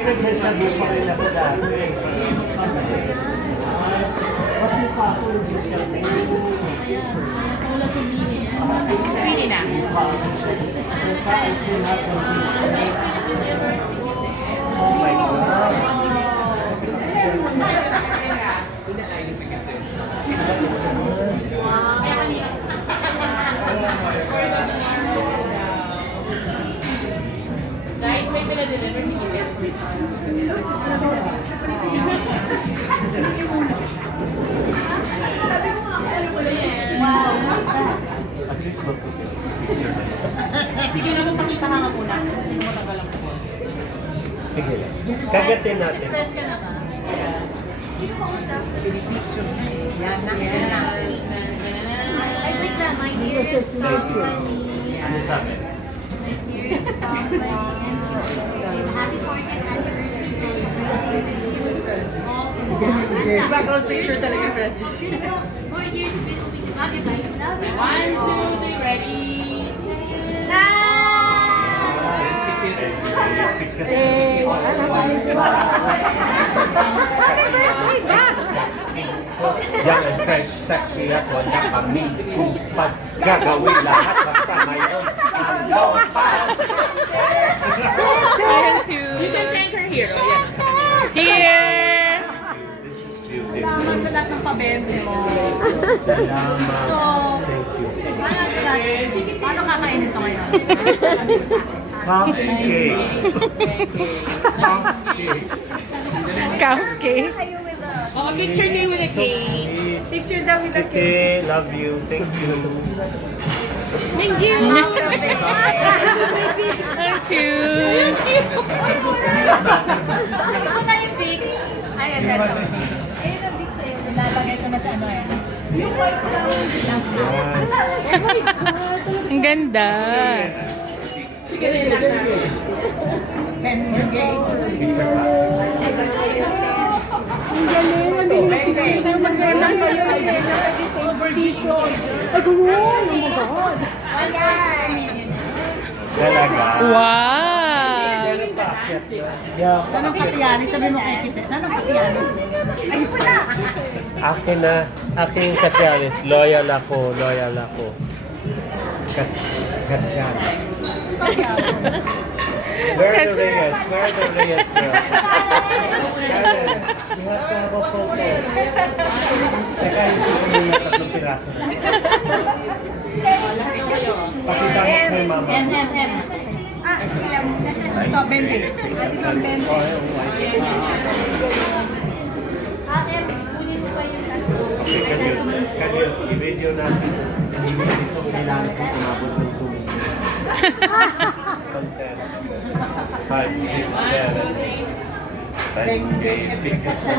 Nagsasabi pa rin ako dati. Pati pa ako nagsasabi. Pili na. Oh my God. Guys, may pinadeliver si Gillian. Wow. At least mag-picture na. Sige lang, magpakita ka nga muna. Hindi mo tagalang ko. Sige lang. Kagatin natin. Stress ka na ba? Yan na, yan na. I think that my ear is funny. Ano sabi? Happy 40th anniversary. Background picture talaga, Francis. 4 years of it. Love you guys. Love you. 1, 2, 3, ready? Young and fresh, sexy ako na kami. Kumpas, gagawin lahat basta mayroon sa lopas. Thank you. You can thank her here. Oh, yeah. Here! This is beautiful. Salamat sa lahat ng pabente mo. Salamat. Thank you. Paano kakainin to ngayon? Cupcake. Cupcake. Cupcake. Kayo with the Oh, a picture day with a So cake. sweet. picture daw with the Okay, love you. Thank you. Thank you. Thank you. Ito na yung pic. Ay, ito. Ayun ang pic sa'yo. Ilalagay ko na sa ano eh. Ang ganda. Sige na lang na. Engage. Picture pa. Talaga. Wow. Meron pa akyat doon. Yeah. Saan ang katiyanis? Sabi mo kay Kite. Saan ang katiyanis? Ay, wala. Akin na, aking Katyanis. Loyal ako, loyal ako. Katyanis. Where are the Reyes? Where are the Reyes girls? Karen, you have to have a photo. Teka, isip ko muna 3 piraso na. Pakita mo kay mama. M. Ah, sila muna. Ito, Bente. Akin, kunin mo pa yung tattoo. Okay, Kanil, i-video natin. Hindi dito kailangan ko umabot ng 2 minutes. Content. 5, 6, 7. Bengay, Picasso,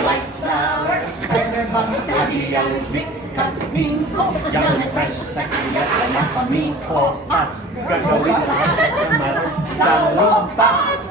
White flower. Kaya bang katiyanis mix kating ko. young, fresh, sexy, at anak kami ko. Pas, gagawin lahat sa maroon sa lumpas.